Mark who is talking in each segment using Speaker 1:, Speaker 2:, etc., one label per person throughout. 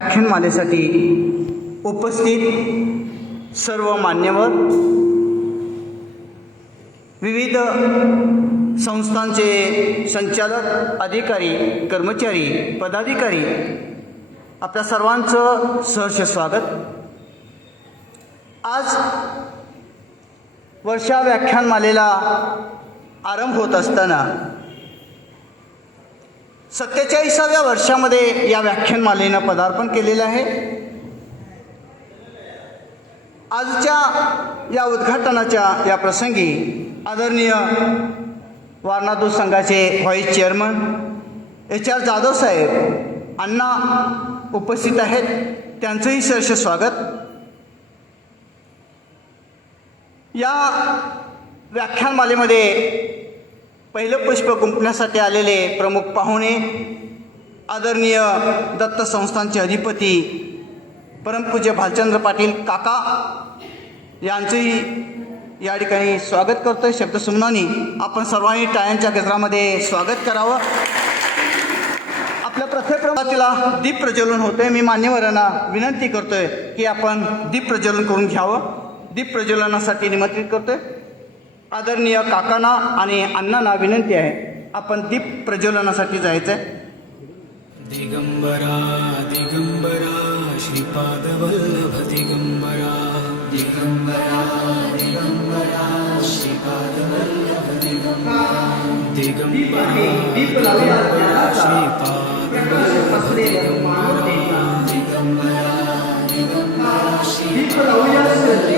Speaker 1: व्याख्यानमालेसाठी उपस्थित सर्व मान्यवर विविध संस्थांचे संचालक अधिकारी कर्मचारी पदाधिकारी आपल्या सर्वांचं सहर्ष स्वागत. आज वर्षा व्याख्यानमालेला आरंभ होत असताना सत्तेचाळीसाव्या वर्षामध्ये या व्याख्यानमालेनं पदार्पण केलेलं आहे. आजच्या या उद्घाटनाच्या या प्रसंगी आदरणीय वारणादूत संघाचे vice chairman H R Jadhav साहेब अण्णा उपस्थित आहेत. त्यांचंही सहर्ष स्वागत. या व्याख्यानमालेमध्ये पहिलं पुष्प गुंपण्यासाठी आलेले प्रमुख पाहुणे आदरणीय दत्त संस्थांचे अधिपती परमपूज्य भालचंद्र पाटील काका यांचंही या ठिकाणी स्वागत करतोय. शब्दसुमनानी आपण सर्वांनी टाळ्यांच्या गजरामध्ये स्वागत करावं. आपल्या प्रथेप्रमातीला दीप प्रज्वलन होतोय. मी मान्यवरांना विनंती करतोय की आपण दीप प्रज्वलन करून घ्यावं. दीपप्रज्वलनासाठी निमंत्रित करतोय. आदरणीय काकांना आणि अण्णांना विनंती आहे आपण दीप प्रज्वलनासाठी जायचं आहे
Speaker 2: दिगंबरा दिगंबरा श्रीपादवल्लभ दिगंबरा. दिगंबरा दिगंबरा श्रीपाद वल्लभ दिगंबरा. दिगंबरा दिगंबरा श्रीपाद वल्लभ दिगंबरा. दिगंबरा दिगंबरा दिगंबरा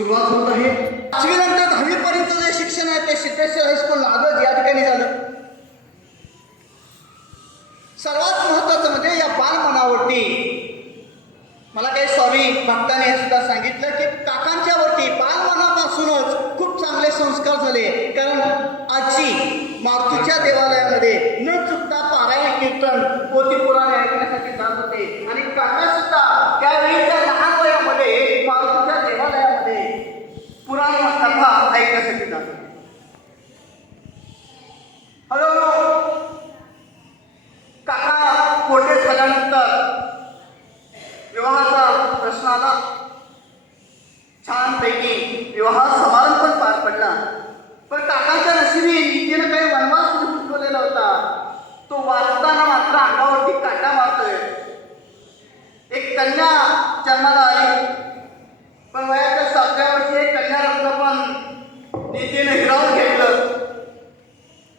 Speaker 1: सुरुवात होत आहे. पाचवीनंतर दहावीपर्यंत जे शिक्षण आहे ते सिद्धेश्वर हायस्कूल नागज या ठिकाणी झालं. सर्वात महत्वाचं म्हणजे या बालमनावरती. मला काही स्वामी भक्ताने हे सुद्धा सांगितलं की काकांच्या वरती बालमनापासूनच खूप चांगले संस्कार झाले. कारण आजी मारुतीच्या देवालयामध्ये न चुकता पारायण कीर्तन पोती पुराणे ऐकण्यासाठी जात होते. आणि काका सुद्धा त्यावेळी त्या लहान वयामध्ये मारुतीच्या देवालयामध्ये पुराण कथा ऐकण्यासाठी जात होते हळूहळू काका कोठे झाल्यानंतर विवाहाचा प्रश्न आला छानपैकी विवाह समारंभ पण पार पडला पण काकाच्या नशिबी नीतीनं काही वनवास सुचवलेला होता तो वाचताना मात्र अंगावरती काटा मारतोय एक कन्या जन्माला आली. पण वयाच्या सातव्या वर्षी एक कन्या रत्न पण नीतीनं हिरावून घेतलं.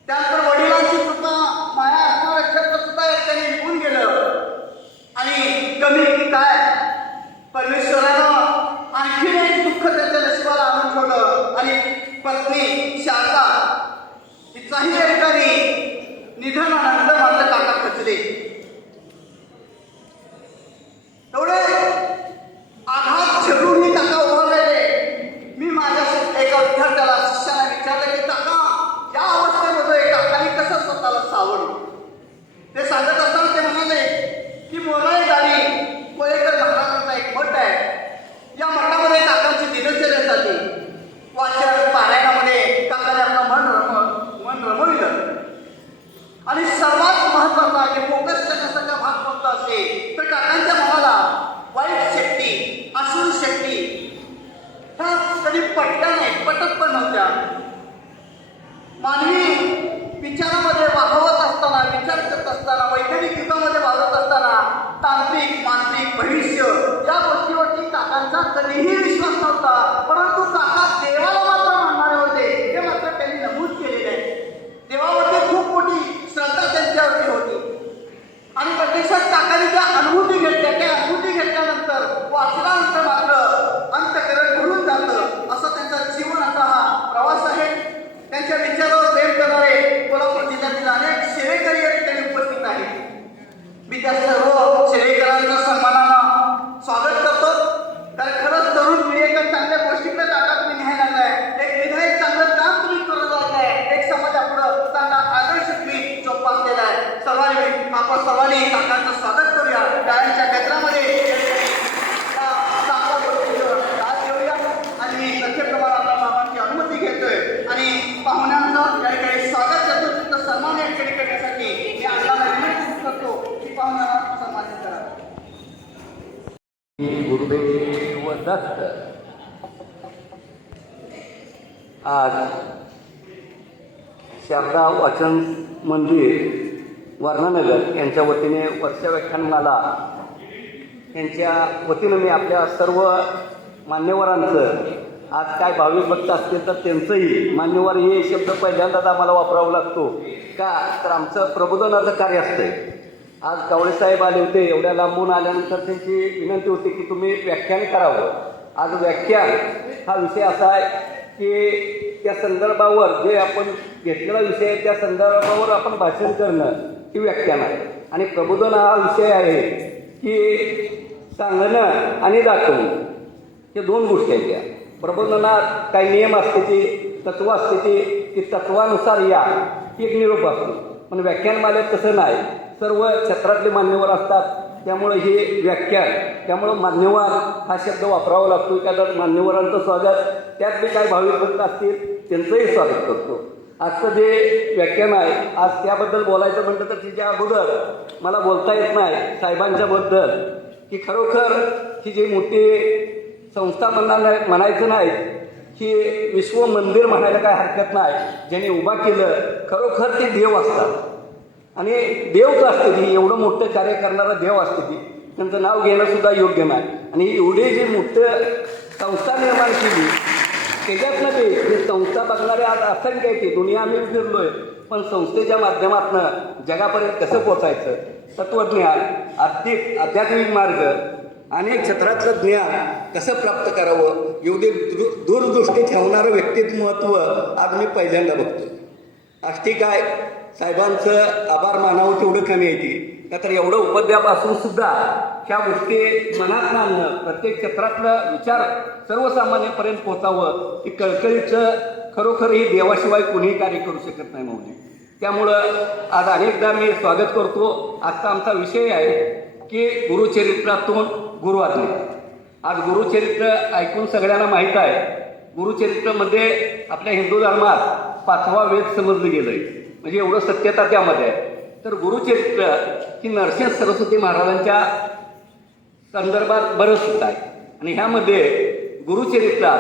Speaker 1: त्यानंतर वडिलांची सुद्धा माया आत्मरक्षक सुद्धा एक त्यांनी निघून गेलं. आणि कमी की काय? परमेश्वरानं आणखीन एक दुःख त्याच्या नशिबाला आणून ठेवलं. आणि पत्नी शारदा तिचाही या ठिकाणी निधनानंतर मात्र काका खचले एवढे आघात झेलूनही काका उभारलेले मी माझ्या एका विद्यार्थ्याला शिष्याला विचारलं की काका या अवस्थेमध्ये काकाने कसं स्वतःला सावरलं ते सांगत असताना ते म्हणाले की मोराई गावी कोळेकर महाराजांचा एक मठ आहे या मठामध्ये काकांची दिनचर्या चालली वाचन पारायणामध्ये काकाने आपलं मन रम मन रमविलं आणि सर्वात महत्त्वाचा की फोकसच्या कशाचा भाग कोणता असेल तर काकांच्या मनाला वाईट शक्ती असुर शक्ती ह्या कधी पटल्या नाही पटत पण नव्हत्या. मानवी विचारामध्ये वाहवत असताना विचार करत असताना वैज्ञानिक युगामध्ये वावरत असताना तांत्रिक मानसिक भविष्य या गोष्टीवरती काकांचा कधीही विश्वास नव्हता. परंतु काका देवाला मात्र मानणारे होते हे मात्र त्यांनी नमूद केलेले आहे देवावरती खूप मोठी श्रद्धा त्यांच्यावरती होती आणि प्रत्येक मी त्या सर्व सेवेकरांचं सन्मानानं स्वागत करतो तर खरंच तरुण पिढी एका चांगल्या गोष्टीकडे जागा तुम्ही न्यायला लागलाय एक विधायक चांगलं काम तुम्ही करत लागलाय एक समाजापुढं चांगला आदर्श तुम्ही जोपासलेला आहे सर्वांनी आपण सर्वांनी काकांचं स्वागत करूया. टाळ्यांच्या क्षेत्रामध्ये आज घेऊया आणि मी लक्ष्य आपल्या बाबांची अनुमती घेतोय. आणि पाहुण्यांचं या ठिकाणी स्वागत करतो. तुमचं सन्मान या ठिकाणी करण्यासाठी मी आपल्याला विनंती करतो की पाहुण्यांना सन्मानित करा.
Speaker 3: गुरुदेव दत्त आज शारदा वाचन मंदिर वर्णानगर यांच्या वतीने वरच्या व्याख्यानमाला यांच्या वतीनं मी आपल्या सर्व मान्यवरांचं आज काय भाविक भक्त असतील तर त्यांचंही मान्यवर हे शब्द पहिल्यांदाच आम्हाला वापरावा लागतो. का? तर आमचं प्रबोधनाचं कार्य असतंय. आज कावळे साहेब आले होते एवढ्या लांबून आल्यानंतर त्यांची विनंती होती की तुम्ही व्याख्यान करावं. आज व्याख्यान हा विषय असा आहे की त्या संदर्भावर जे आपण घेतलेला विषय आहे त्या संदर्भावर आपण भाषण करणं. ही व्याख्यान आहे आणि प्रबोधन हा विषय आहे की सांगणं आणि दाखवणं हे दोन गोष्टी आहेत त्या प्रबोधनात काही नियम असते ती तत्व असते ती तत्वानुसार या ही एक निरोप असतो. पण व्याख्यानमालेत तसं नाही. सर्व क्षेत्रातले मान्यवर असतात. त्यामुळं हे व्याख्यान त्यामुळं मान्यवर हा शब्द वापरावा लागतो. का मान्यवरांचं स्वागत त्यात बी काही भाविक भक्त असतील त्यांचंही स्वागत करतो. आजचं जे व्याख्यान आहे आज त्याबद्दल बोलायचं म्हटलं तर तिच्या अगोदर मला बोलता येत नाही साहेबांच्याबद्दल. की खरोखर ही जी मोठी संस्था म्हणणार म्हणायचं नाही की विश्व मंदिर म्हणायला काय हरकत नाही ज्याने उभा केलं खरोखर ते देव असतात. आणि देवच असते ती एवढं मोठं कार्य करणारा देव असते ती. त्यांचं नाव घेणं सुद्धा योग्य नाही. आणि एवढी जी मोठं संस्था निर्माण केली त्याच्यातनं ते हे संस्था बघणारे आज असंख्य आहे की दुनिया आम्ही फिरलोय पण संस्थेच्या माध्यमातून जगापर्यंत कसं पोचायचं तत्वज्ञान आर्थिक आध्यात्मिक मार्ग अनेक क्षेत्रातलं ज्ञान कसं प्राप्त करावं? एवढे दूर दूरदृष्टी ठेवणारं व्यक्तिमत्व आज मी पहिल्यांदा बघतो अष्टी काय साहेबांचं आभार मानावं तेवढं कमी आहे ती. का तर एवढं उपद्यापासून सुद्धा ह्या गोष्टी मनात आणणं प्रत्येक क्षेत्रातलं विचार सर्वसामान्यपर्यंत पोचावं की कळकळीचं खरोखर ही देवाशिवाय कोणीही कार्य करू शकत नाही मौली त्यामुळं आज अनेकदा मी स्वागत करतो. आजचा आमचा विषय आहे की गुरुचरित्रातून गुरुआज्ञा. आज गुरुचरित्र ऐकून सगळ्यांना माहीत आहे. गुरुचरित्रमध्ये आपल्या हिंदू धर्मात पाचवा वेद समजलं गेलं आहे म्हणजे एवढं सत्यता त्यामध्ये आहे. तर गुरुचरित्र ही नरसिंह सरस्वती महाराजांच्या संदर्भात बरंच सुद्धा आहे. आणि ह्यामध्ये गुरुचरित्रात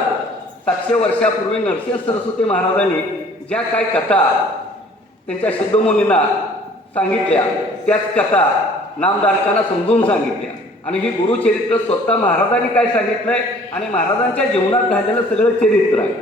Speaker 3: सातशे वर्षापूर्वी नरसिंह सरस्वती महाराजांनी ज्या काही कथा त्यांच्या सिद्धमुनींना सांगितल्या त्याच कथा नामधारकांना समजून सांगितल्या. आणि ही गुरुचरित्र स्वतः महाराजांनी काय सांगितलंय? आणि महाराजांच्या जीवनात झालेलं सगळं चरित्र आहे.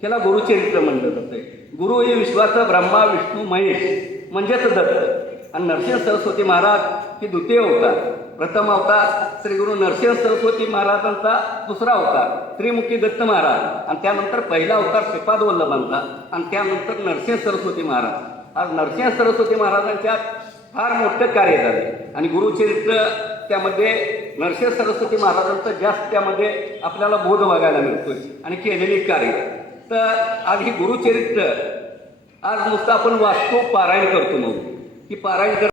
Speaker 3: त्याला गुरुचरित्र म्हणलं जातंय गुरु हे विश्वाचा ब्रह्मा विष्णू महेश म्हणजेच दत्त. आणि नरसिंह सरस्वती महाराज हे द्वितीय होतात प्रथम अवतार श्री गुरु नरसिंह सरस्वती महाराजांचा दुसरा अवतार त्रिमुखी दत्त महाराज. आणि त्यानंतर पहिला अवतार श्रीपाद वल्लभांचा. आणि त्यानंतर नरसिंह सरस्वती महाराज. आज नरसिंह सरस्वती महाराजांच्या फार मोठं कार्य झालं. आणि गुरुचरित्र त्यामध्ये नरसिंह सरस्वती महाराजांचं जास्त त्यामध्ये आपल्याला बोध बघायला मिळतोय आणि केलेली कार्य. तर आज ही गुरुचरित्र आज नुसतं आपण वाचतो पारायण करतो मग ही पारायण कर